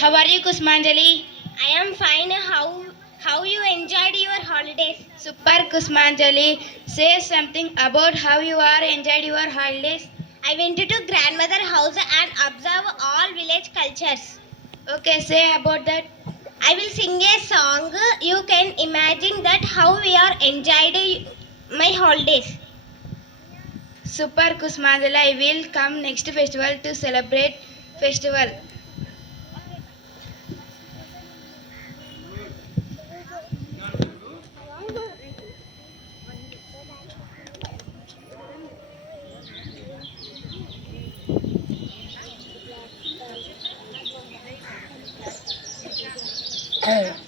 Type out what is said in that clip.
How are you, Kusmanjali? I am fine. How how you enjoyed your holidays? Super Kusmanjali. Say something about how you are enjoyed your holidays. I went to grandmother house and observe all village cultures. Okay, say about that. I will sing a song. You can imagine that how we are enjoyed my holidays. Super Kusmanjali. I will come next festival to celebrate festival Hey.